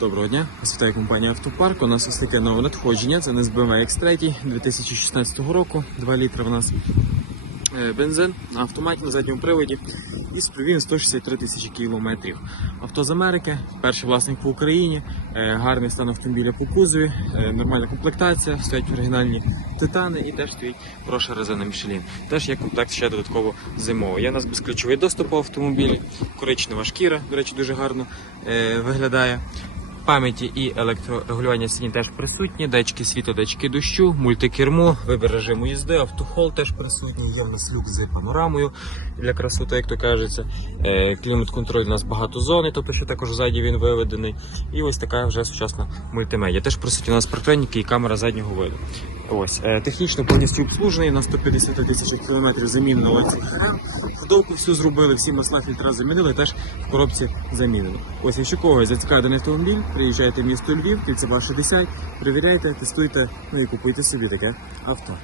Доброго дня, вас компанія Автопарк. У нас ось таке нове надходження. Це не BMW X3 2016 року. 2 літри в нас е, бензин на автоматі на задньому приводі і з 163 тисячі кілометрів. Авто з Америки, перший власник по Україні, е, гарний стан автомобіля по кузові, е, нормальна комплектація, стоять оригінальні титани і теж стоїть хороша резина Michelin. Теж є комплект ще додатково зимовий. Є у нас безключовий доступ по автомобілі, коричнева шкіра, до речі, дуже гарно виглядає. Пам'яті і електрорегулювання сидінь теж присутні, датчики світла, датчики дощу, мультикермо, вибір режиму їзди, автохол теж присутній, є в нас люк з панорамою для красоти, як то кажеться. Е, Клімат-контроль у нас багато зони, тобто що також ззаді він виведений. І ось така вже сучасна мультимедія. Теж присутні у нас партвенники і камера заднього виду. Ось е, технічно повністю обслужений на 150 тисяч кілометрів замінено ОЦГ. Вдовку всю зробили, всі масла фільтра замінили, теж в коробці замінено. Ось, якщо когось зацікавлений автомобіль, приїжджайте в місто Львів, кільцева 60, перевіряйте, тестуйте, ну і купуйте собі таке авто.